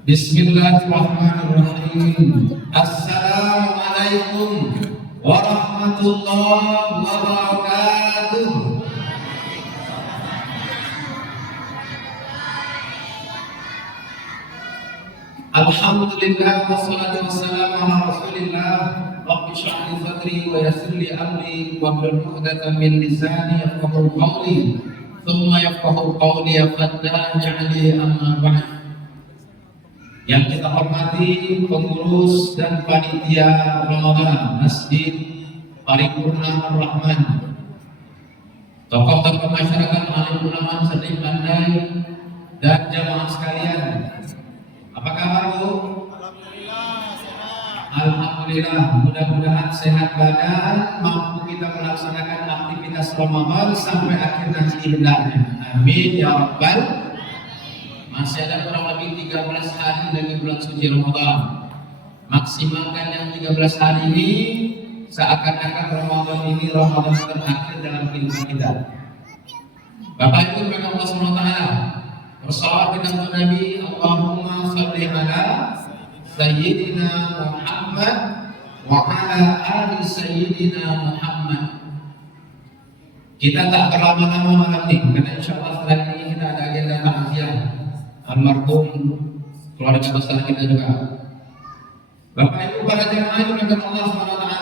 Bismillahirrahmanirrahim. Assalamualaikum warahmatullahi wabarakatuh. Alhamdulillah wassalatu wassalamu ala Rasulillah. Rabbi shrah li sadri wa yassir li amri wahlul 'uqdatam min lisani yafqahu qawli. Tsumma yafqahu qawli fattah ja'ali amma ba'd. Yang kita hormati pengurus dan panitia Ramadan Masjid Paripurna Ar-Rahman, tokoh-tokoh masyarakat, alim ulama serta pandai dan jamaah sekalian. Apa kabar, Bu? Alhamdulillah, mudah-mudahan sehat badan, mampu kita melaksanakan aktivitas Ramadan sampai akhir nanti hendaknya. Amin ya rabbal. Masih ada kurang lebih 13 hari lagi bulan suci Ramadan. Maksimalkan yang 13 hari ini, seakan-akan Ramadan ini Ramadan terakhir dalam kehidupan kita. Bapak Ibu kepada Allah SWT, bersalawat kepada Nabi, Allahumma sholli ala Sayyidina Muhammad wa ala ali Sayyidina Muhammad. Kita tak berlama-lama malam ini, karena insya Allah setelah ini kita ada agenda takziah almarhum keluarga besar kita juga. Bapak Ibu para jemaah yang Allah SWT,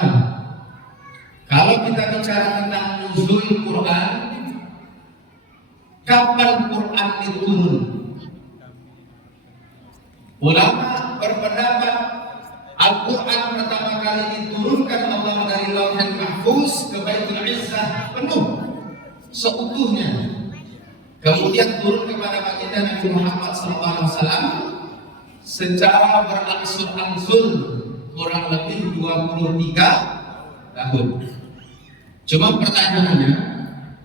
kalau kita bicara tentang nuzul Quran, kapan Quran diturun? Ulama berpendapat Al-Quran pertama kali diturunkan Allah dari Lauhul Mahfuz ke Baitul Izzah penuh seutuhnya. Kemudian turun kepada baginda Nabi Muhammad SAW secara berangsur-angsur kurang lebih 23 tahun. Cuma pertanyaannya,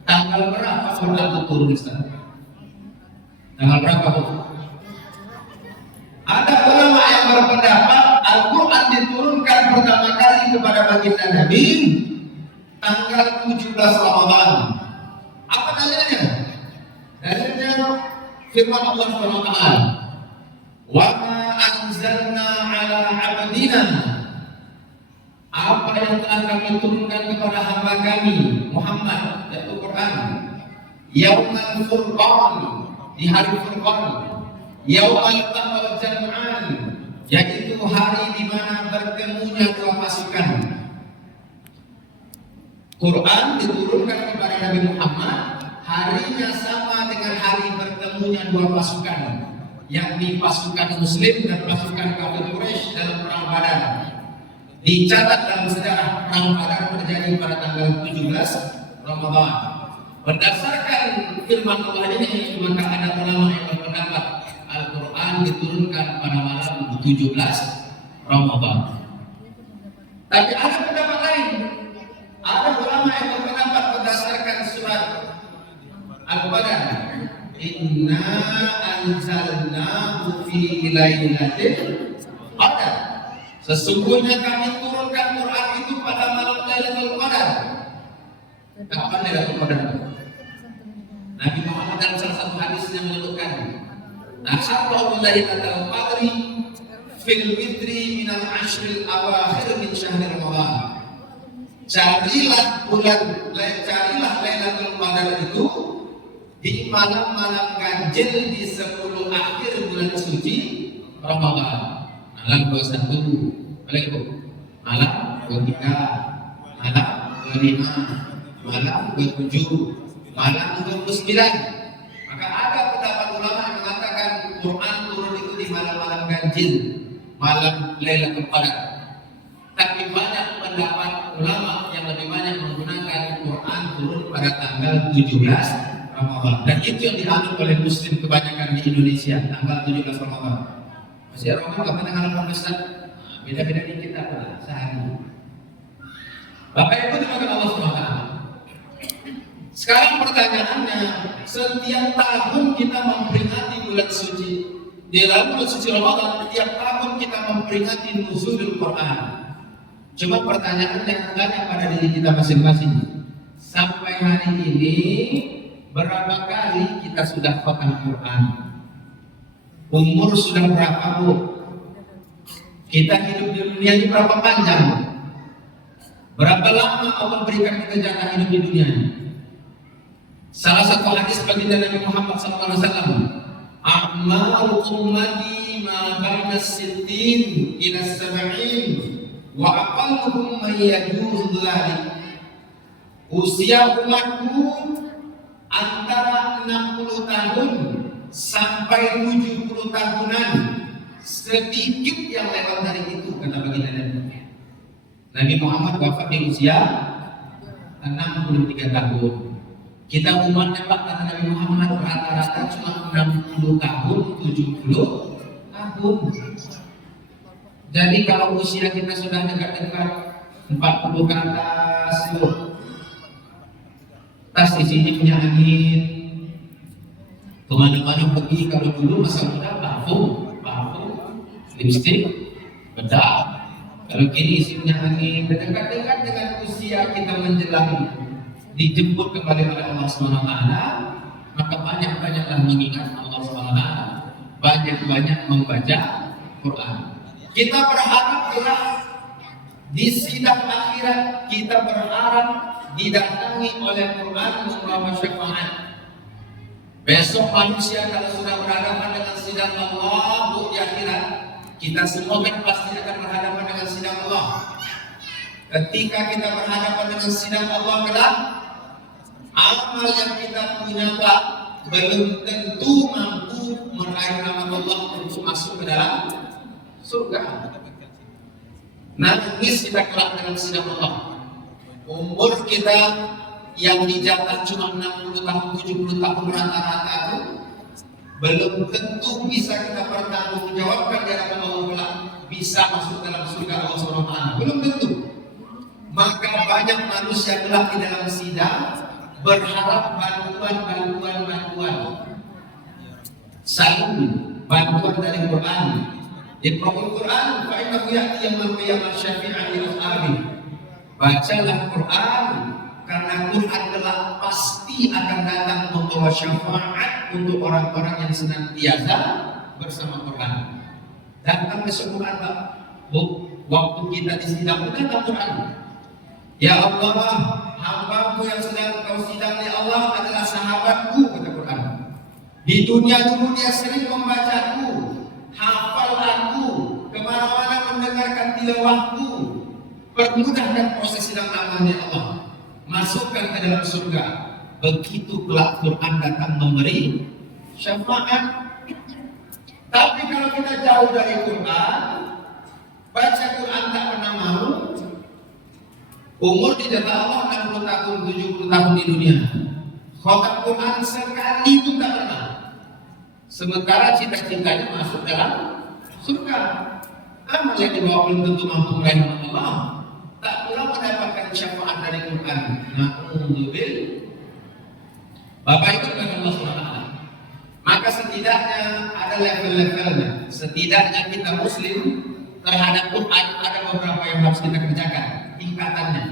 tanggal berapa Quran itu turun, Ustaz? Tanggal berapa, Bu? Ada ulama yang berpendapat Al-Quran diturunkan pertama kali kepada baginda Nabi tanggal 17 Ramadan. Apa dalilnya? Dalilnya firman Allah SWT, wa ma anzalna ala abdina, apa yang telah kami turunkan kepada hamba kami Muhammad, yaitu Quran, yaumal furqan, di hari Furqan, yaumal taqal jam'an, yaitu hari di mana bertemunya dua pasukan. Quran diturunkan kepada Nabi Muhammad, harinya sama dengan hari bertemunya dua pasukan, yakni pasukan Muslim dan pasukan kafir Quraisy dalam perang Badar. Dicatat dalam sejarah perang Badar terjadi pada tanggal 17 Ramadan. Berdasarkan firman Allah ini, maka ada ulama yang berpendapat Al-Quran diturunkan pada malam 17 Ramadan. Tapi ada pendapat lain. Ada ulama yang berpendapat berdasarkan surat Al-Badr, inna anzalnahu fi lailatul qadar, sesungguhnya kami turunkan Quran itu pada malam Lailatul Qadar. Kapan Lailatul Qadar? Nabi Muhammad dalam salah satu hadisnya menyebutkan, "Asyarul Lailatul Qadri fil witri minal ashril awakhir min syahr Ramadan." Carilah Lailatul Qadar itu di malam-malam ganjil di 10 akhir bulan suci Ramadan. Malam 21, malam 23, malam 25, malam 27, malam 29. Maka ada pendapat ulama yang mengatakan Quran turun itu di malam-malam ganjil, malam Lailatul Qadar. Tapi banyak pendapat ulama yang lebih banyak menggunakan Quran turun pada tanggal 17 Ramadan, dan itu yang diambil oleh Muslim kebanyakan di Indonesia, tanggal 17 Ramadan. Masih Ramadan kapan tanggal 18? Beda-beda dikit apa sehari. Bapak Ibu dimakan Allah SWT. Sekarang pertanyaannya, setiap tahun kita memperingati bulan suci, di dalam bulan suci Ramadan, setiap tahun kita memperingati nuzulul Quran. Cuma pertanyaannya tanya pada diri kita masing-masing. Sampai hari ini berapa kali kita sudah khatam Quran? Umur sudah berapa, Bu? Kita hidup di dunia ini berapa panjang? Berapa lama Allah berikan kita jatah hidup di dunia ini? Salah satu hadis baginda Nabi Muhammad SAW, a'maru ummati ma baina sittin ila sab'in wa aqalluhum man yajuzu dzalik. Usia umatku antara 60 tahun sampai 70 tahunan, sedikit yang lewat dari itu, kata baginda Nabi. Nabi Muhammad wafat di usia 63 tahun. Kita umatnya Pak, kata Nabi Muhammad, rata-rata cuma 60 tahun, 70 tahun. Jadi kalau usia kita sudah dekat-dekat 40 ke atas, tas isinya punya angin, kemana-mana pergi. Kalau dulu masa muda parfum, lipstick, bedak. Kalau kini isinya angin, dekat-dekat dengan usia kita menjelang dijemput kembali oleh Allah SWT, maka banyak-banyaklah mengingat Allah SWT, banyak-banyak membaca Quran. Kita berharap di sidang akhirat, kita berharap didatangi oleh Quran membawa syafaat. Besok manusia kalau sudah berhadapan dengan sidang Allah di akhirat, kita semua kan pasti akan berhadapan dengan sidang Allah. Ketika kita berhadapan dengan sidang Allah kelak, amal yang kita punya Pak belum tentu mampu meraih nama Allah untuk masuk ke dalam surga. Nangis kita kelak dengan sidang Allah. Umur kita yang dijatah cuma 60 tahun, 70 tahun rata-rata itu belum tentu bisa kita pertanggungjawabkan di hadapan Allah kelak bisa masuk dalam surga Allah SWT. Belum tentu. Maka banyak manusia kelak di dalam sidang berharap bantuan. Saling bantuan dari Quran. Iqra'ul Quran fa innahu ya'ti yaumal qiyamah syafi'an li ashabi. Bacalah Quran karena Quran kelak pasti akan datang membawa syafaat untuk orang-orang yang senantiasa bersama Quran. Datang besok Quran, Pak. Waktu kita di sidang datang Quran. Ya Allah, hamba-Mu yang sedang Kau sidang ya Allah adalah sahabatku, kata Quran. Di dunia dulu dia sering membacaku, hafal aku, kemana-mana mendengarkan tilawahku. Permudahkan proses sidang amalnya Allah, masukkan ke dalam surga. Begitu kelak Quran datang memberi syafaat. Tapi kalau kita jauh dari Quran, baca Quran tak pernah mau, umur dijatah Allah 60 tahun, 70 tahun di dunia, khatam Quran sekali itu tak pernah. Sementara cita-citanya masuk dalam surga. Amal yang dibawa belum tentu mampu meraih nama Allah, tak pula mendapatkan syafaat dari Quran. Na'udzubil. Bapak Ibu dengan Allah SWT. Maka setidaknya ada level-levelnya. Setidaknya kita Muslim terhadap Quran ada beberapa yang harus kita kerjakan tingkatannya.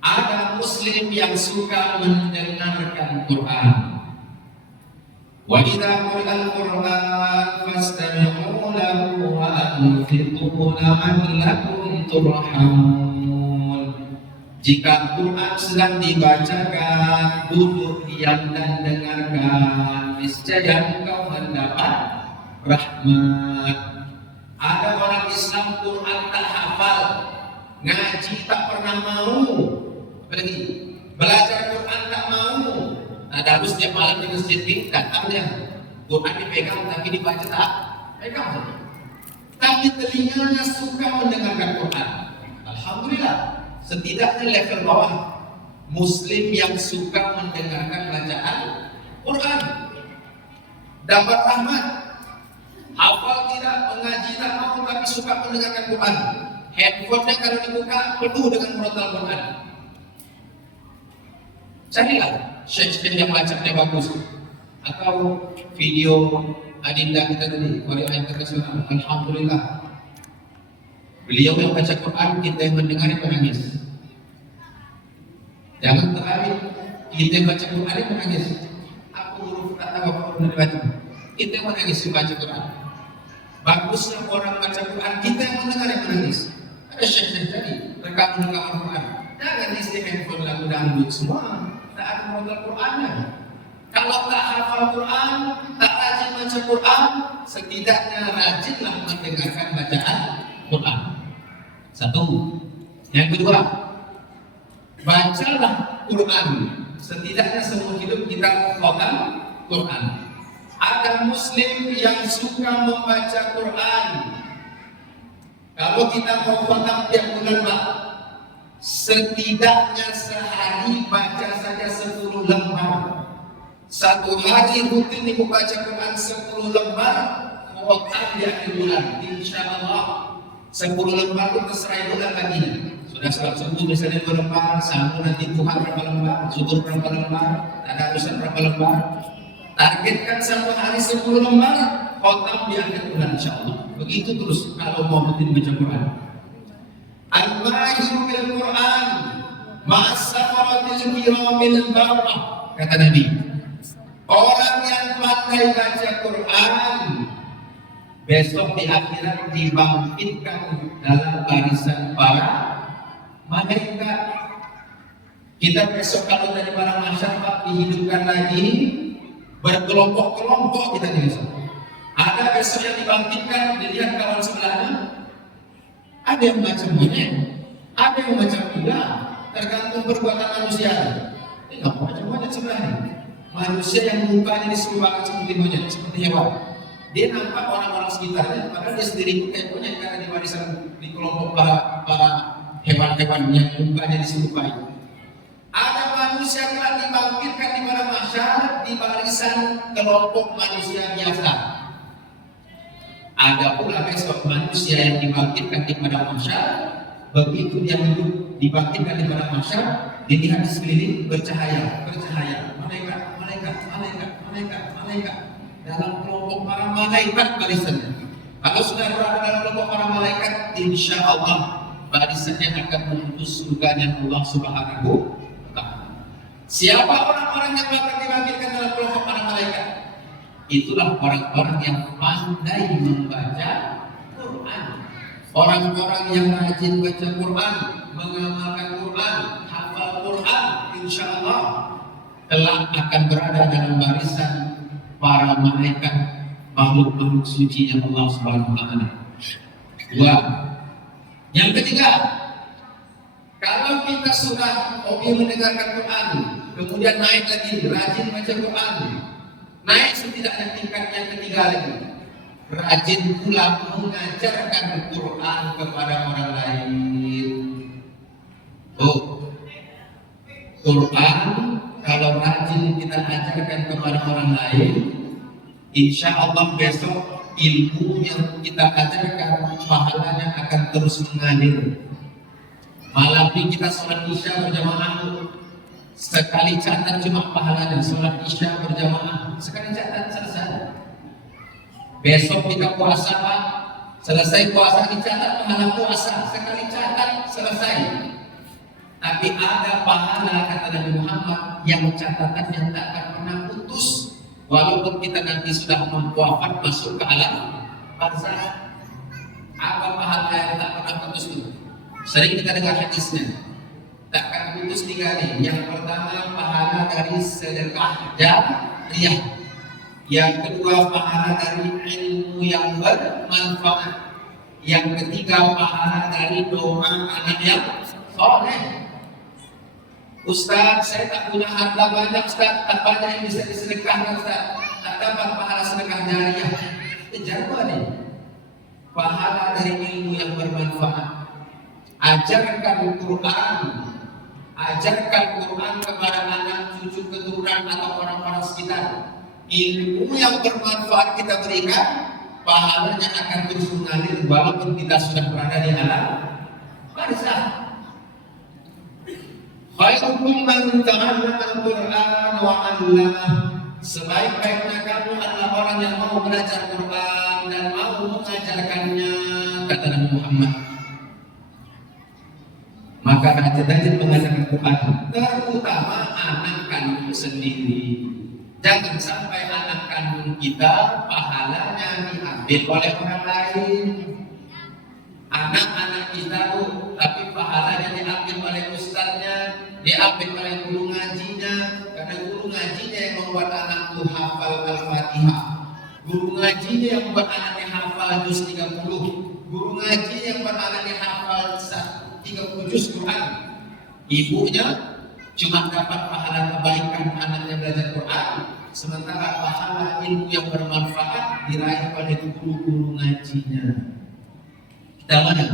Ada Muslim yang suka mendengarkan Quran. Wa idza quri'al Qur'an fastami'u lahu wa anfiqu la'allakum turhamun. Jika Quran sedang dibacakan, duduk diam dan dengarkan, niscaya engkau mendapat rahmat. Ada orang Islam Quran tak hafal, ngaji tak pernah mau, belajar Quran tak mau. Ada harus dia malam di masjid ini datang dia, Quran dipegang tapi dibaca tak pegang saja. Tapi telinganya suka mendengarkan Quran. Alhamdulillah, setidaknya level bawah Muslim yang suka mendengarkan bacaan Quran dapat rahmat. Hafal tidak, mengaji tak mau, tapi suka mendengarkan Quran. Handphonenya kalau dibuka penuh dengan murotal Quran. Carilah syekh-syekh yang bacanya bagus, atau video adinda kita tadi, Korea Internasional. Alhamdulillah, beliau yang baca Quran, kita yang mendengar menangis. Jangan terawih, kita yang baca Quran menangis. Aku huruf tak tahu apa pun dibaca. kita yang menangis membaca Quran. Bagusnya orang baca Quran, kita yang mendengar yang menangis. Ada syekh tadi rekaman Quran. Jangan isi handphone lagu dangdut semua. Tak ada modal Qurannya. Kalau tak hafal Quran, tak rajin baca Quran, setidaknya rajinlah mendengarkan bacaan Quran. Satu. Yang kedua, bacalah Quran. Setidaknya seumur hidup kita khatam Quran. Ada muslim yang suka membaca Quran. Kalau kita mau khatam tiap bulan, Pak, setidaknya sehari baca saja 10 lembar. Satu hari rutin ibu baca Quran 10 lembar, khatam di akhir bulan. Insya Allah 10 lembar itu terserah bulan lagi. Sudah salat subuh misalnya 2 lembar, sambung nanti Tuhan berapa lembar, zuhur berapa lembar, ada urusan berapa lembar. Targetkan satu hari 10 lembar, khatam di akhir bulan insya Allah. Begitu terus kalau mau rutin baca Quran. Al-Mahiru bil Quran ma'as-safaratil kiramil barrah, kata Nabi. Orang yang pandai baca Quran besok di akhirat dibangkitkan dalam barisan para malaikat. Kita besok kalau dari para masyarakat dihidupkan lagi berkelompok-kelompok kita besok. Ada besok yang dibangkitkan, dilihat kawan sebelahnya. Ada yang macam monyet, ada yang macam kuda, tergantung perbuatan manusia. Ini nggak macam monyet sebenarnya. Manusia yang mukanya disuruh seperti monyet, seperti hewan. Dia nampak orang-orang sekitarnya, padahal dia sendiri kayak monyet karena di warisan di kelompok para hewan-hewan yang mukanya diserupai. Ada manusia yang dibangkitkan di mana masyarakat di barisan kelompok manusia biasa. Ada pula besok manusia yang dibangkitkan di padang mahsyar, begitu dia hidup dibangkitkan di padang mahsyar, dilihat di sekeliling bercahaya, malaikat dalam kelompok para malaikat barisannya. Kalau sudah berada dalam kelompok para malaikat, insya Allah barisannya akan menuju surganya Allah Subhanahu wa Ta'ala. Siapa orang-orang yang akan dibangkitkan dalam kelompok para malaikat? Itulah orang-orang yang pandai membaca Quran. Orang-orang yang rajin baca Quran, mengamalkan Quran, hafal Quran, insya Allah telah akan berada dalam barisan para malaikat, makhluk-makhluk suci yang Allah Subhanahu wa Ta'ala. Dua. Yang ketiga, kalau kita sudah hobi mendengarkan Quran, kemudian naik lagi, rajin baca Quran, naik setidaknya tingkat yang ketiga lagi, rajin pula mengajarkan Quran kepada orang lain. Quran kalau rajin kita ajarkan kepada orang lain, insya Allah besok ilmu yang kita ajarkan pahalanya akan terus mengalir. Malam ini kita sholat isya berjamaah, sekali catat cuma pahalanya sholat isya berjamaah, sekali catat selesai. Besok kita puasa, Pak, selesai puasa dicatat pahala puasa, sekali catat selesai. Tapi ada pahala kata Nabi Muhammad yang catatannya tak akan pernah putus, walaupun kita nanti sudah wafat masuk ke alam barzakh. Apa pahala yang tak pernah putus itu? Sering kita dengar hadisnya. Tak akan putus 3 nih. Yang pertama pahala dari sedekah jariyah. Yang kedua pahala dari ilmu yang bermanfaat. Yang ketiga pahala dari doa anak yang soleh. Ustaz, saya tak punya harta banyak, Ustaz, tak banyak yang bisa disedekahkan, Ustaz, tak dapat pahala sedekah jariyah. Jawab nih, pahala dari ilmu yang bermanfaat. Ajarkan Quran, ajarkan Quran kepada anak, cucu, keturunan atau orang-orang sekitar. Ilmu yang bermanfaat kita berikan, pahalanya akan terus mengalir walaupun kita sudah berada di alam barzakh. Khairukum man ta'allama al-Qur'an wa 'allamah. Sebaik-baiknya kamu adalah orang yang mau belajar Quran dan mau mengajarkannya, kata Nabi Muhammad. Maka rajin-rajin mengajarkan Quran, terutama anak kandung sendiri. Jangan sampai anak kandung kita pahalanya diambil oleh orang lain. Anak-anak kita tuh, tapi pahalanya diambil oleh ustadznya, diambil oleh guru ngajinya, karena guru ngajinya yang membuat anak tuh hafal Al-Fatihah. Guru ngajinya yang membuat anaknya hafal juz 30. Guru ngajinya yang membuat anaknya hafal 30 juz Quran. Ibunya cuma dapat pahala kebaikan anaknya belajar Quran, sementara pahala ilmu yang bermanfaat diraih oleh guru-guru ngajinya. Kita mana?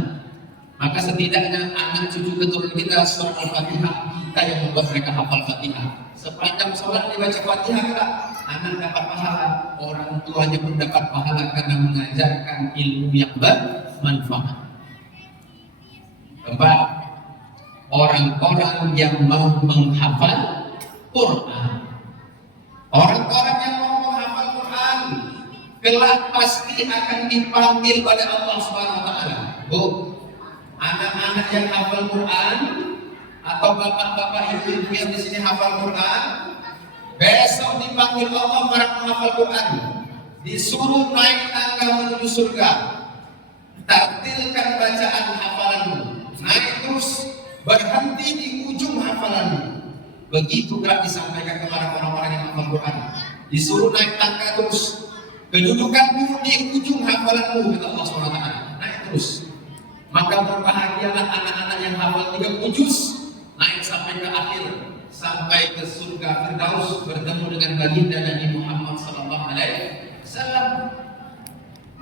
Maka setidaknya anak cucu keturunan kita surah Al-Fatihah, kita yang membuat mereka hafal Fatihah. Sepanjang sholat dibaca Fatihah, tak? Anak dapat pahala, orang tuanya pun dapat pahala karena mengajarkan ilmu yang bermanfaat. Keempat, orang-orang yang mau menghafal Quran. Orang-orang yang mau menghafal Quran kelak pasti akan dipanggil oleh Allah Subhanahu wa taala. Bu, anak-anak yang hafal Quran atau bapak-bapak ibu-ibu yang di sini hafal Quran, besok dipanggil Allah para menghafal Quran, disuruh naik tangga menuju surga. Tartilkan bacaan hafalanmu, naik terus, berhenti di ujung hafalanmu. Begitu gerak disampaikan kepada orang-orang yang hafal Quran, disuruh naik tangga terus, kedudukanmu di ujung hafalanmu, kata Allah SWT. Naik terus. Maka berbahagialah anak-anak yang hafal 30 juz, naik sampai ke akhir, sampai ke surga Firdaus, bertemu dengan baginda Nabi Muhammad SAW.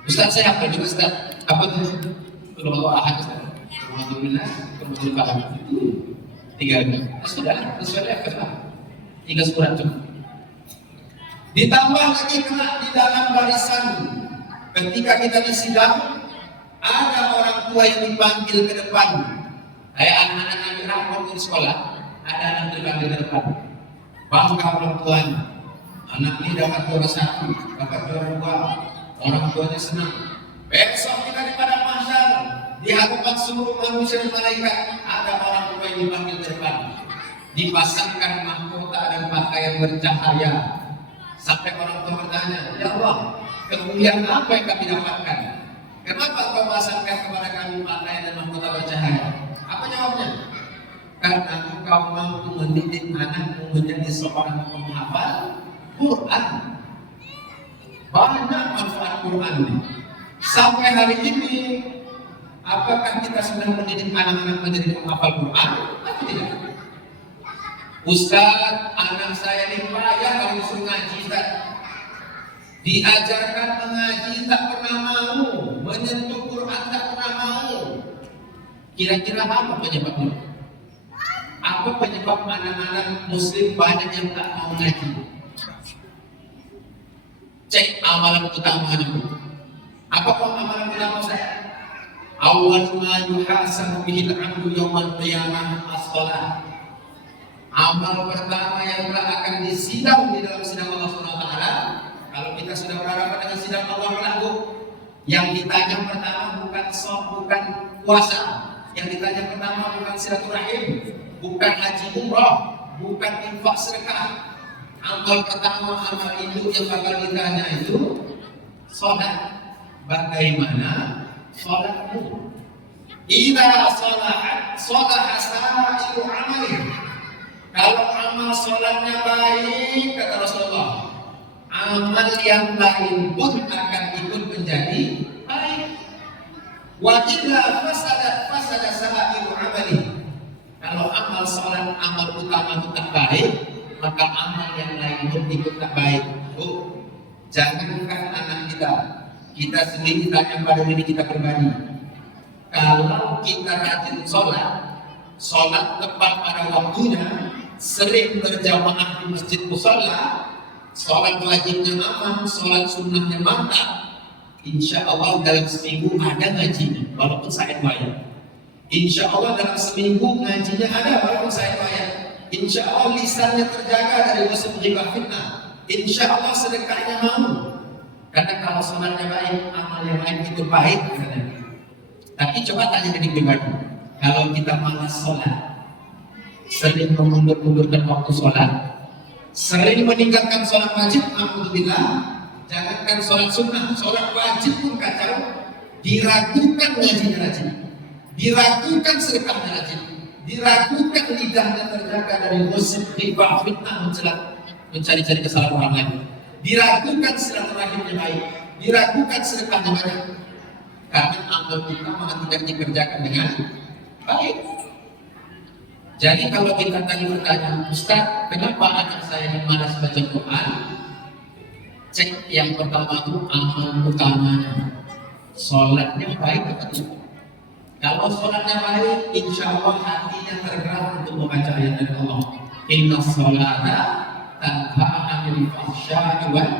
Ustaz, saya hafal juga Ustaz. Apa itu? Qul ahad Ustaz. Alhamdulillah, alhamdulillah. Itu 3. Sudah, sudah. 3 surat cukup. Ditambah lagi kelak di dalam barisan ketika kita disidang, ada orang tua yang dipanggil ke depan. Kayak anak-anak Nabi Rahmat di sekolah, ada anak dipanggil ke depan. Bangga orang tuanya, anak ini dapat juara 1, dapat juara 2, orang tuanya senang. Besok kita di padang mahsyar, di hadapan seluruh manusia dan malaikat, ada orang tua yang dipanggil ke depan, dipasangkan mahkota dan pakaian bercahaya. Sampai orang tua bertanya, ya Allah, kemuliaan apa yang kami dapatkan? Kenapa kau pasangkan kepada kami pakaian dan mahkota bercahaya? Apa jawabnya? Karena engkau mampu mendidik anakmu menjadi seorang penghafal Quran. Banyak manfaat Quran. Sampai hari ini, apakah kita sedang mendidik anak-anak menjadi penghafal Quran? Atau tidak? Ustaz, anak saya ini payah kalau disuruh ngaji, Ustaz. Diajarkan mengaji tak pernah mau, menyentuh Quran tak pernah mau. Kira-kira apa penyebabnya? Apa penyebab anak-anak muslim banyak yang tak mau ngaji? Cek amalan utamanya. Apa amalan utama saya? Awal ma yuhasabu bihil 'abdu yaumal qiyamah as-shalah. Amal pertama yang akan disidang di dalam sidang Allah SWT. Kalau kita sudah berhadapan dengan sidang Allah Ta'ala, yang ditanya pertama bukan bukan puasa, yang ditanya pertama bukan silaturahim, bukan haji umrah, bukan infak sedekah. Amal pertama, amal induk yang bakal ditanya itu sholat. Bagaimana sholatmu? Idza sholahat sholaha sa'iru amali. Kalau amal sholatnya baik, kata Rasulullah, amal yang lain pun akan ikut menjadi baik. Wa idza fasada sa'iru amali. Kalau amal sholat, amal utama itu tak baik, maka amal yang lain pun ikut tak baik. Oh, jangankan anak kita sendiri tanya pada diri kita pribadi. Kalau kita rajin sholat tepat pada waktunya, sering berjamaah di masjid musalla, sholat wajibnya aman, sholat sunnahnya mantap, insya Allah dalam seminggu ada ngajinya, walaupun saya bayar. Insya Allah dalam seminggu ngajinya ada, walaupun saya bayar. Insya Allah lisannya terjaga dari musuh ghibah fitnah. Insya Allah sedekahnya mau. Karena kalau sholatnya baik, amal yang lain itu baik. Tapi coba tanya ke diri pribadi, kalau kita malas sholat, sering mengundur-undurkan waktu sholat, Sering meninggalkan sholat wajib, alhamdulillah. Jangankan sholat sunnah, sholat wajib pun kacau. Diragukan ngajinya rajin, diragukan sedekahnya rajin, diragukan lidahnya terjaga dari gosip, riba, fitnah, mencari-cari kesalahan orang lain, diragukan silaturahimnya baik, diragukan sedekahnya banyak. Karena amal utama tidak dikerjakan dengan baik. Jadi kalau kita tadi bertanya, Ustaz, kenapa anak saya yang malas baca Quran? Cek yang pertama itu amal utamanya, sholatnya baik atau tidak. Kalau sholatnya baik, insya Allah hatinya tergerak untuk membaca ayat dari Allah. Inna sholata tanha 'anil fahsya'i wal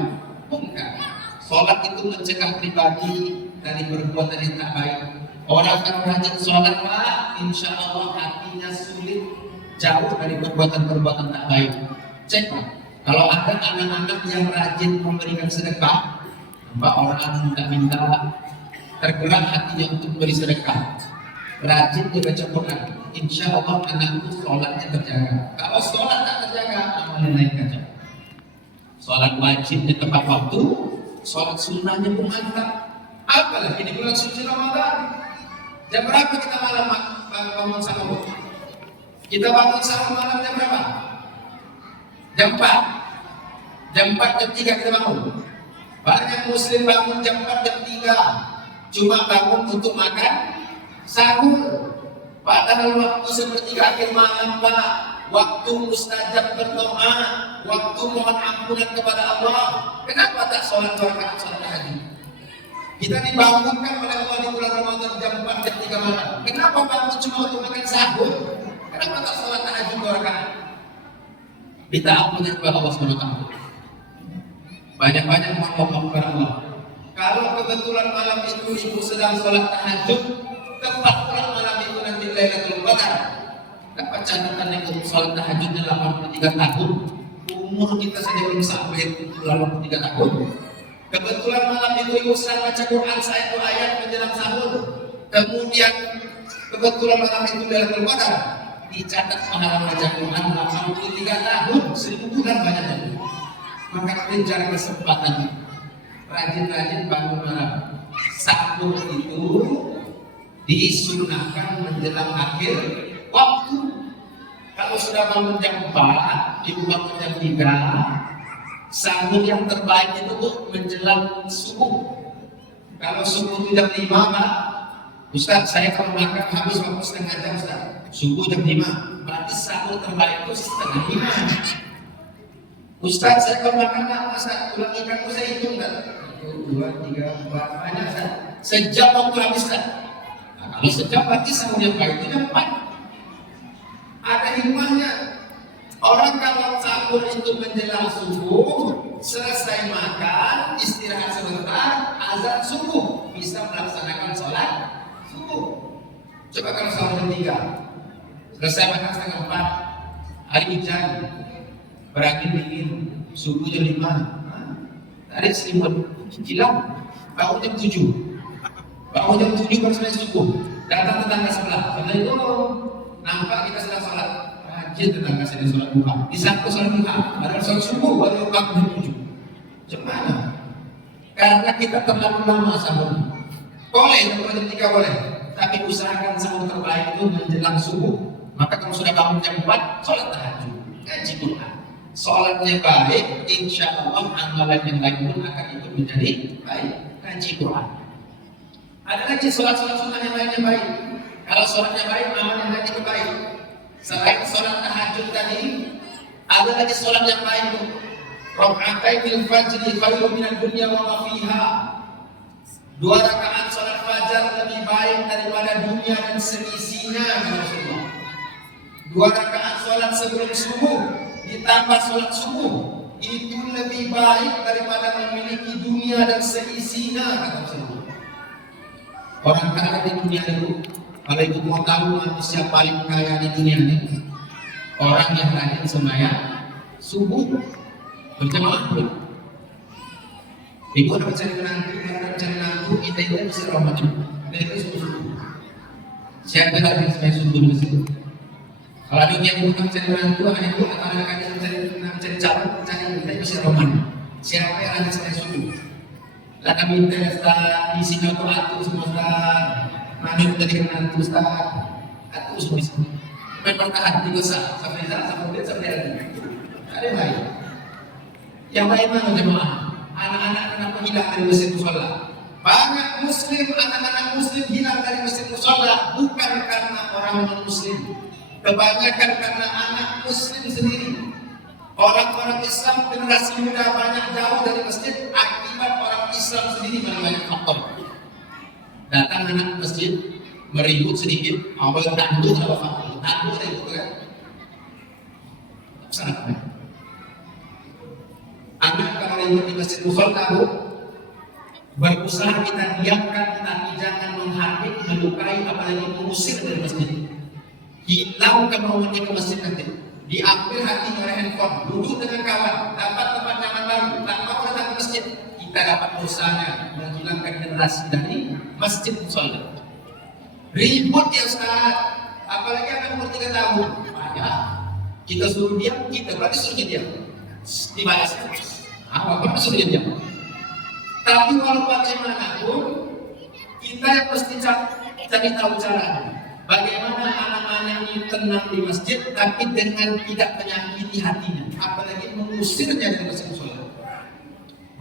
munkar. Sholat itu mencegah pribadi dari perbuatan yang tak baik. Orang yang rajin sholat, Pak, insya Allah hatinya sulit jauh dari perbuatan-perbuatan tak baik. Cek, Pak, kalau ada anak-anak yang rajin memberikan sedekah, Pak, orang minta tergerak hatinya untuk memberi sedekah, rajin dia baca Quran, insya Allah anakku sholatnya terjaga. Kalau sholat tak terjaga, amalnya naik kacau. Sholat wajib di tepat waktu, sholat sunnahnya pun mantap. Apalagi di bulan suci Ramadan. Jam berapa kita malam bangun sahur? Kita bangun sahur malam jam berapa? Jam 4. Jam 4, jam 3 kita bangun. Banyak muslim bangun jam 4, jam 3. Cuma bangun untuk makan sahur. Padahal waktu seperti akhir malam, Pak, waktu mustajab berdoa, waktu mohon ampunan kepada Allah. Kenapa tak sholat 2 rakaat sholat tahajud? Kita dibangunkan oleh Allah di bulan Ramadan jam 4, jam 3 malam. Kenapa bangun cuma untuk makan sahur? Kenapa tak sholat tahajud 2 rakaat? Kita ampunan kepada Allah SWT. Banyak-banyak mohon kepada Allah. Kalau kebetulan malam itu ibu sedang sholat tahajud, tepat pula malam itu nanti Lailatul Qadar. Dapat catatan yang untuk sholat tahajudnya 83 tahun. Umur kita saja belum sampai 83 tahun. Kebetulan malam itu ibu sedang baca Quran 1 ayat menjelang sahur. Kemudian kebetulan malam itu Lailatul Qadar. Dicatat pahala baca Quran 83 tahun, 1000 bulan banyaknya. Maka kejar kesempatan, rajin-rajin bangun malam. Sahur itu disunahkan menjelang akhir waktu. Kalau sudah bangun jam 4, ibu bangun jam 3, sahur yang terbaik itu tuh menjelang subuh. Kalau subuh itu jam 5, Pak, Ustaz, saya kalau makan habis waktu setengah jam, Ustaz. Subuh jam 5, berarti sahur terbaik itu setengah 5. Ustaz, saya kalau makan apa, Ustaz? Tulang ikanku saya hitung kan? 1, 2, 3, 4, banyak, Ustaz. Sejam waktu habis, Ustaz. Nah, kalau sejam berarti sahur yang baik itu jam 4. Ada hikmahnya. Orang kalau sahur itu menjelang subuh, selesai makan, istirahat sebentar, azan subuh, bisa melaksanakan sholat subuh. Coba kalau sahur jam 3, selesai makan setengah 4, hari hujan, berangin dingin, subuh jam 5, tarik selimut, hilang, bangun jam 7, bangun jam 7 baru selesai subuh, datang tetangga sebelah, sebelah itu nampak kita sedang sholat, rajin tetangga sedang sholat duha, disangka sholat duha, padahal sholat subuh baru bangun jam 7. Macam mana? Karena kita terlalu lama sahur. Boleh, jam 3 boleh, tapi usahakan sahur terbaik itu menjelang subuh. Maka kalau sudah bangun jam 4, sholat tahajud, ngaji Quran. Sholatnya baik, insya Allah amalan yang lain pun akan ikut menjadi baik. Ngaji Quran. Ada lagi sholat-sholat sunnah yang lainnya baik. Kalau sholatnya baik, amalan yang lain itu baik. Selain sholat tahajud tadi, ada lagi sholat yang lain. Raka'atain fajri khairun minad dunya wa ma fiha. 2 rakaat sholat fajar lebih baik daripada dunia dan seisinya, Rasulullah. 2 rakaat sholat sebelum subuh ditambah sholat subuh itu lebih baik daripada memiliki dunia dan seisinya, kata Rasulullah. Orang kaya di dunia itu, kalau ibu mau tahu manusia paling kaya di dunia ini, orang yang rajin sembahyang subuh berjamaah. Ibu ada mencari menantu, kita bisa Ramadan, itu subuh. Siapa lagi sembahyang subuh di situ? Kalau dunia ibu mencari menantu, anak ibu atau anak-anak mencari jadi calon cari kita itu si Roman. Siapa yang ada saya suku? Lah kami Ustaz di sini atau atu semua Ustaz. Mana kita dengan Ustaz? Atu semua. Memang tahan di dosa sampai ada. Ada baik. Yang lain mana jemaah? Anak-anak kenapa hilang dari masjid musola? Banyak muslim, anak-anak muslim hilang dari masjid musola bukan karena orang non-muslim. Kebanyakan karena anak muslim sendiri. Orang-orang Islam generasi muda banyak jauh dari masjid akibat orang Islam sendiri banyak faktor. Datang anak masjid meribut sedikit, awal tanduk apa faktor? Tanduk ada itu kan? Sangat baik. Anak kalau ribut di masjid musola berusaha kita diamkan, tapi jangan menghardik, melukai, apalagi mengusir dari masjid. Hilang kemauannya ke masjid nanti. Diambil hatinya oleh handphone, duduk dengan kawan, dapat tempat nyaman baru, tak mau datang ke masjid. Kita dapat dosanya menghilangkan generasi dari masjid musola. Ribut ya Ustaz, apalagi anak umur 3 tahun. Ya, kita suruh diam, kita berarti suruh diam. Dibalas. Apa suruh diam? Tapi walau bagaimanapun kita yang mesti cari tahu cara bagaimana anak-anak ini tenang di masjid tapi dengan tidak menyakiti hatinya, apalagi mengusirnya dari masjid musola.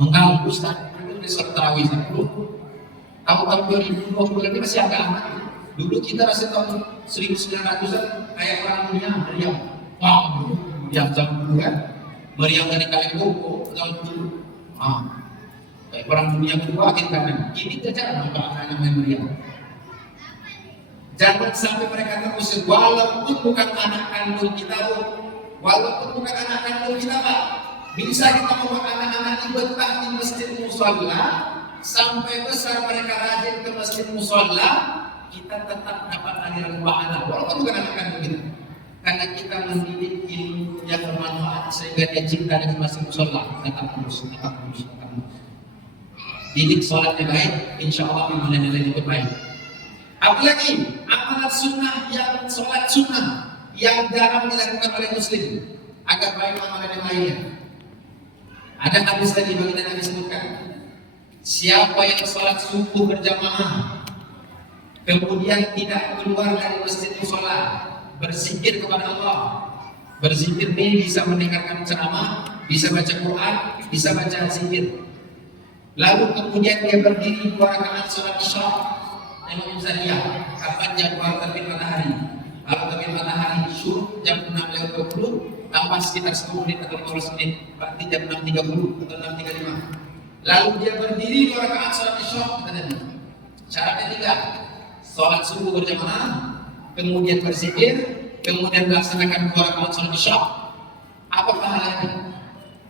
Mengganggu Ustaz, itu di sholat tarawih tahun 2020 ini masih agak aman. Dulu kita masih tahun 1900-an kayak orang dunia meriam. Wah, meriam jam dulu kan. Meriam dari kalian Boko tahun dulu. Kayak perang dunia kedua kita kan. Ini kejar anak-anak main meriam. Jangan sampai mereka terusir walaupun bukan anak kandung kita, walaupun bukan anak kandung kita Pak. Bisa kita membuat anak-anak ini betah di masjid musola sampai besar mereka rajin ke masjid musola, kita tetap dapat aliran pahala walaupun bukan anak kandung kita. Karena kita mendidik ilmu yang bermanfaat sehingga dia cinta dengan masjid musola. Tetap terus. Didik sholatnya baik, insya Allah nilai-nilai lebih baik. Apalagi amalan sunnah yang sholat sunnah yang jarang dilakukan oleh muslim agar baik amalan yang lainnya. Ada hadis tadi baginda Nabi sebutkan, siapa yang sholat subuh berjamaah kemudian tidak keluar dari masjid musola berzikir kepada Allah. Berzikir ini bisa mendengarkan ceramah, bisa baca Quran, bisa baca zikir. Lalu kemudian dia berdiri 2 rakaat sholat isya. Memang bisa dia kapan jam baru terbit matahari. Kalau terbit matahari syuruk jam 6.20, tambah sekitar 10 menit atau 15 menit, berarti jam 6.30 atau 6.35. Lalu dia berdiri 2 rakaat sholat isya. Syaratnya 3, sholat subuh berjamaah, kemudian berzikir, kemudian melaksanakan 2 rakaat sholat isya. Apa pahalanya?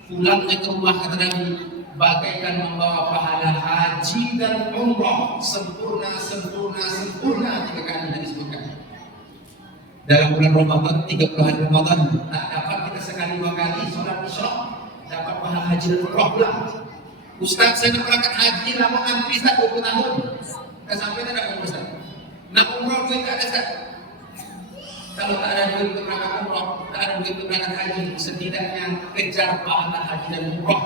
Pulangnya ke rumah kata Nabi bagaikan membawa pahala haji dan umrah sempurna 3 kali dari sebutkan. Dalam bulan Ramadan 30 hari Ramadan tak dapat kita sekali 2 kali sholat isya dapat pahala haji dan umrah pula. Ustaz saya nak berangkat haji lama antri 20 tahun. Kesampaian ada Ustaz. Nak umrah duit tak ada Ustaz. Kalau tak ada duit untuk berangkat umrah, tak ada duit untuk berangkat haji, setidaknya kejar pahala haji dan umrah.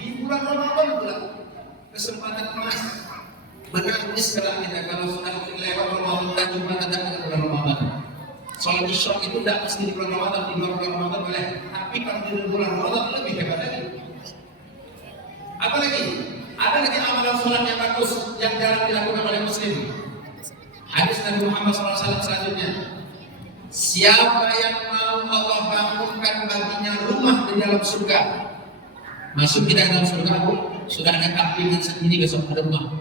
Di bulan Ramadan pula kesempatan emas. Menangis kalau kita kalau sudah lewat Ramadan dan cuma datang ke bulan Ramadan. Sholat isya itu tidak mesti di bulan Ramadan, di luar bulan Ramadan boleh. Tapi kalau di bulan Ramadan lebih hebat lagi. Apalagi ada lagi amalan sholat yang bagus yang jarang dilakukan oleh muslim. Hadis Nabi Muhammad SAW selanjutnya. Siapa yang mau Allah bangunkan baginya rumah di dalam surga, masuk di dalam surga sudah ada kampingan sendiri, besok ada rumah.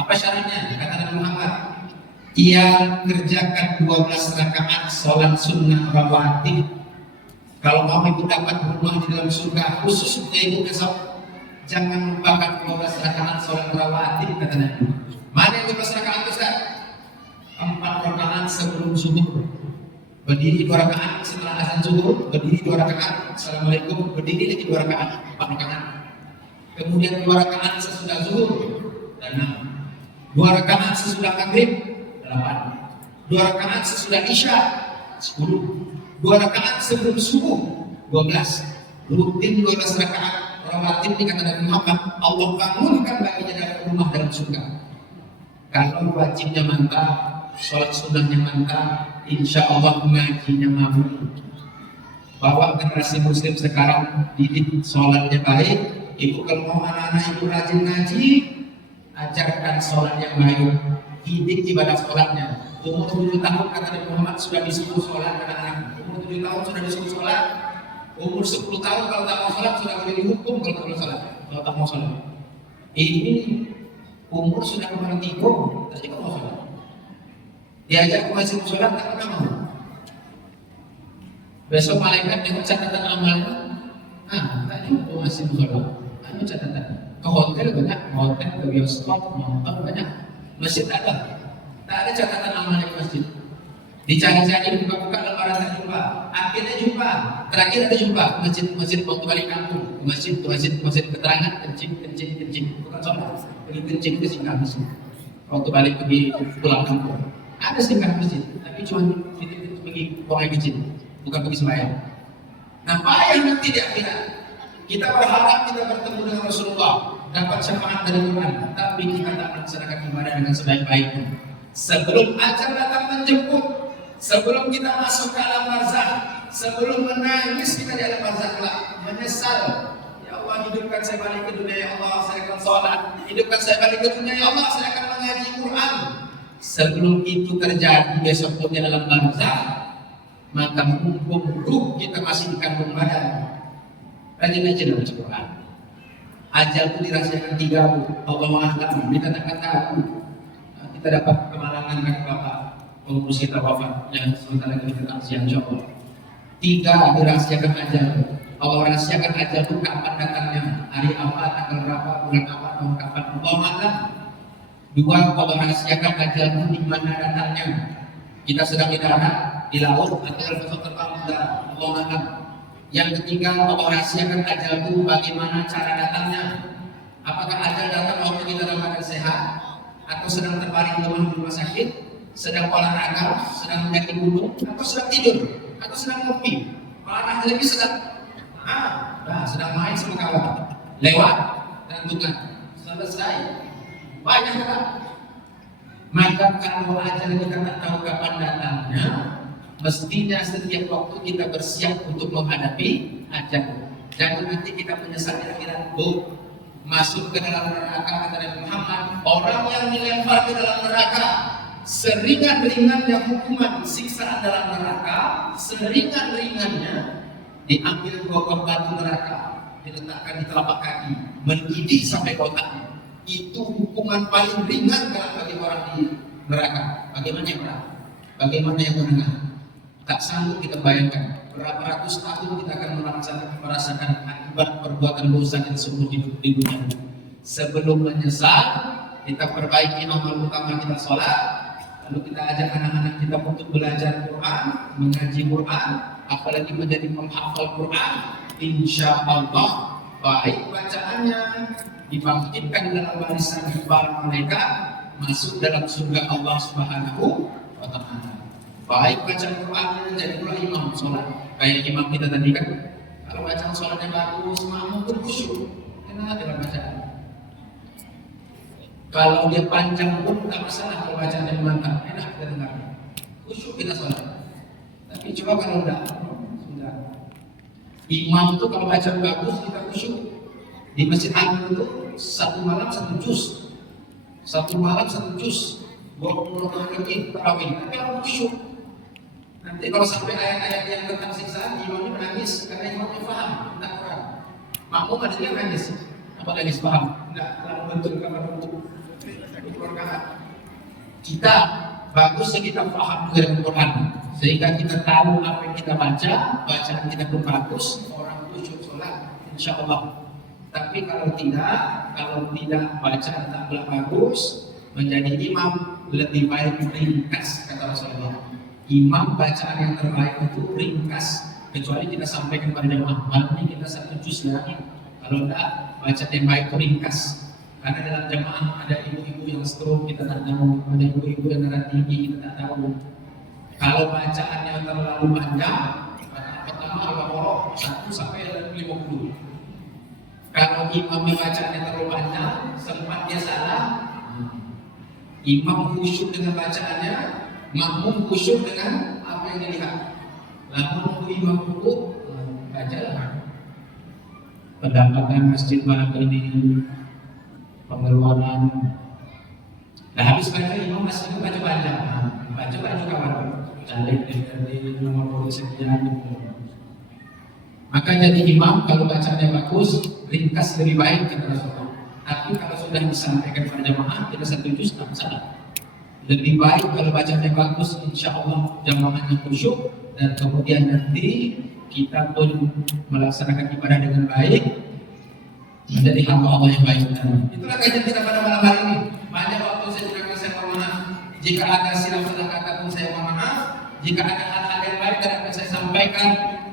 Apa syaratnya? Kata Nabi Muhammad, ia kerjakan 12 rakaat sholat sunnah rawatib. Kalau mau ibu dapat rumah di dalam surga khusus untuk ibu besok, jangan lupakan 12 rakaat sholat rawatib, kata Nabi. Mana yang 12 rakaat Ustaz? 4 rakaat sebelum subuh, berdiri 2 rakaat setelah azan zuhur, berdiri 2 rakaat, assalamualaikum, berdiri lagi 2 rakaat, 4 rakaat. Kemudian 2 rakaat sesudah zuhur, dan 6. 2 rakaat sesudah maghrib, 8. 2 rakaat sesudah isya, 10. 2 rakaat sebelum subuh, 12. rutin 12 rakaat rawatib dikata Nabi Muhammad, Allah bangunkan baginya dari rumah dalam surga. Kalau wajibnya mantap, sholat sunnahnya mantap, insya Allah ngajinya mampu. Bawa generasi muslim sekarang didik sholatnya baik. Ibu kalau mau anak-anak ibu rajin ngaji, ajarkan sholat yang baik, didik ibadah sholatnya. Umur 7 tahun kata Nabi Muhammad sudah disuruh sholat anak-anak. Umur 7 tahun sudah disuruh sholat. Umur 10 tahun kalau tak mau sholat sudah boleh dihukum kalau tak mau sholat. Kalau tak mau sholat. Ini umur sudah kemarin tikung, tadi kok mau sholat. Diajak ke masjid sholat tak pernah mau. Besok malaikat dengan catatan amalnya, tadi mau masjid sholat. Anu catatan. Ke hotel banyak, hotel, ke bioskop, nonton banyak. Masjid ada. Tak ada catatan amalnya ke masjid. Dicari-cari, buka-buka lembaran tak jumpa. Akhirnya jumpa. Terakhir ada jumpa masjid waktu balik kampung. Masjid keterangan kencing. Bukan sholat. Pergi kencing ke singgah masjid. Waktu balik pergi pulang kampung. Ada singgah masjid, tapi cuma pergi buang air kecil, bukan pergi sembahyang. Nah, payah nanti di akhirat. Kita berharap kita bertemu dengan Rasulullah, dapat syafaat dari Tuhan, tapi kita tak melaksanakan ibadah dengan sebaik-baiknya. Sebelum ajal datang menjemput, sebelum kita masuk ke alam barzakh, sebelum menangis kita di alam barzakh kelak, menyesal. Ya Allah, hidupkan saya balik ke dunia, ya Allah, saya akan sholat. Hidupkan saya balik ke dunia, ya Allah, saya akan mengaji Quran. Sebelum itu terjadi besok di alam barzakh, maka mumpung ruh kita masih di kandung badan, rajin-rajin baca Quran. Ajal itu dirahasiakan 3, Allah mengatakan, kita tak tahu. Kita dapat kemalangan dari Bapak pengurus kita wafat yang sebentar lagi kita taksiah insyaallah. 3 dirahasiakan ajal. Allah rahasiakan ajal itu kapan datangnya, hari apa, tanggal berapa, bulan apa, tahun kapan, Allah malam. 2 Allah rahasiakan ajal itu di mana datangnya. Kita sedang di darat, di laut, atau dalam pesawat terbang udara, Allah malam. Yang ketiga, Allah rahasiakan ajal itu bagaimana cara datangnya. Apakah ajal datang waktu kita dalam keadaan sehat, atau sedang terbaring di rumah sakit, sedang olahraga, sedang mendaki gunung, atau sedang tidur, atau sedang ngopi, malah lagi sedang main sama kawan, lewat dan bukan selesai, banyak kan? Maka kalau ajal kita tak tahu kapan datangnya, mestinya setiap waktu kita bersiap untuk menghadapi ajal. Jangan nanti kita menyesal di akhirat, masuk ke dalam neraka kata Nabi Muhammad, orang yang dilempar ke dalam neraka seringan-ringannya hukuman siksaan dalam neraka, seringan-ringannya diambil 2 batu neraka, diletakkan di telapak kaki, mendidih sampai otaknya. Itu hukuman paling ringan bagi orang di neraka. Bagaimana yang berat? Bagaimana yang menengah? Tak sanggup kita bayangkan berapa ratus tahun kita akan merasakan akibat perbuatan dosa yang tersebut di dunia. Sebelum menyesal, kita perbaiki amal utama kita sholat, lalu kita ajak anak-anak kita untuk belajar Quran, mengaji Quran, apalagi menjadi penghafal Quran. Insya Allah baik bacaannya, dibangkitkan dalam barisan para malaikat, masuk dalam surga Allah Subhanahu wa Ta'ala. Baik baca Quran, jadi pula imam sholat. Kayak imam kita tadi kan, kalau bacaan sholatnya bagus, makmum pun khusyuk. Enak dengan bacaan. Kalau dia panjang pun tak masalah, kalau bacaannya mantap, enak kita dengar. Khusyuk kita sholat. Tapi coba kalau enggak, sudah. Imam itu kalau bacaan bagus kita khusyuk. Di Masjid Agung itu 1 malam 1 juz. 1 malam 1 juz. 20 rakaat lebih tarawih. Tapi orang khusyuk. Nanti kalau sampai ayat-ayat yang tentang siksaan, imamnya menangis karena imamnya paham tentang Quran. Makmum ada yang nangis, apa nangis paham? Enggak, dalam bentuk rakaat. Kita bagusnya kita paham dengan Quran, sehingga kita tahu apa yang kita baca, bacaan kita pun bagus, orang khusyuk sholat, insya Allah. Tapi kalau tidak bacaan tak bagus, menjadi imam lebih baik ringkas kata Rasulullah. Imam bacaan yang terbaik itu ringkas, kecuali kita sampaikan pada jemaah malam ini kita 1 juz lagi. Kalau tidak, bacaan yang baik itu ringkas. Karena dalam jemaah ada ibu-ibu yang stroke, kita tak tahu, ada ibu-ibu yang darah tinggi, kita tak tahu. Kalau bacaannya terlalu panjang, pertama pertama Al-Baqarah 1 sampai 50. Kalau imam bacanya terlalu panjang, sempat dia salah, imam khusyuk dengan bacaannya, makmum khusyuk dengan apa yang dilihat. Lalu imam ruku baca. Pendapatan masjid malam ini, pengeluaran. Nah habis baca imam masih baca panjang, baca kawan. Cari dari nomor sekian. Maka jadi imam kalau bacanya bagus, ringkas lebih baik kata Rasulullah. Tapi kalau sudah disampaikan pada jamaah, kita satu juz tak salah. Lebih baik kalau bacanya bagus, insya Allah jamaahnya khusyuk dan kemudian nanti kita pun melaksanakan ibadah dengan baik, menjadi hamba Allah yang baik. Itulah kajian kita pada malam hari ini. Banyak waktu saya gunakan, saya mohon maaf. Jika ada silap salah kata pun saya mohon maaf. Jika ada hal-hal yang baik dan akan saya sampaikan,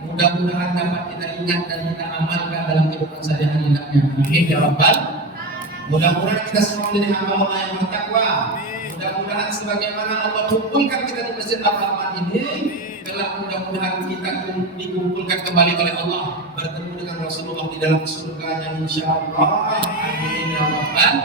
mudah-mudahan dapat kita ingat dan kita amalkan dalam kehidupan sehari-hari. Amin ya Rabbal. Mudah-mudahan kita semua menjadi hamba Allah yang bertakwa. Mudah-mudahan sebagaimana Allah kumpulkan kita di Masjid Al-Rahman ini, kelak mudah-mudahan kita dikumpulkan kembali oleh Allah, bertemu dengan Rasulullah di dalam surganya insyaallah. Amin ya Rabbal.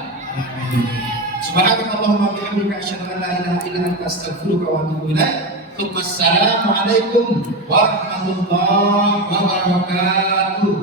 Subhanakallahumma wa bihamdika asyhadu an la ilaha illa anta astaghfiruka wa atubu ilaik. Assalamualaikum warahmatullahi wabarakatuh.